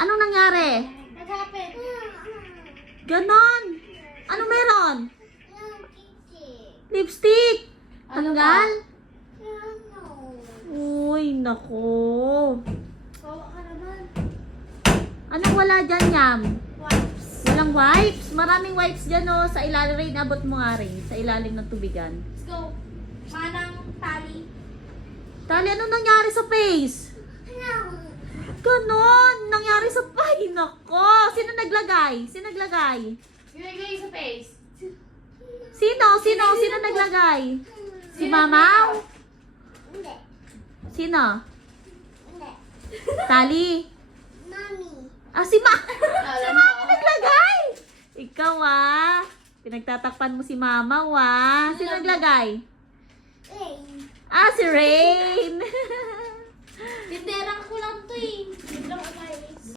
Anong nangyari? What happened? Ganon. Ano meron? Lipstick. Ano Tanggal? Uy, nako. Bawa ka naman. Anong wala dyan, Yam? Wipes. Walang wipes? Maraming wipes dyan, oh. Sa ilalim rin. Abot mo nga rin. Sa ilalim ng tubigan. Let's go. Manang tali. Tali, anong nangyari sa face? Ganon. Nangyari sa ay, nako. Sino naglagay? Sino naglagay? Ilagay sa face. Sino? Sino naglagay? Si Mama? Hindi. Sino? Hindi. Tali? Mami. Ah, si Ma! Alam mo. Naglagay! Ikaw ah. Pinagtatakpan mo si Mama ah. Sino naglagay? Hey. Ah, si Rain. Tinderang ko lang to eh.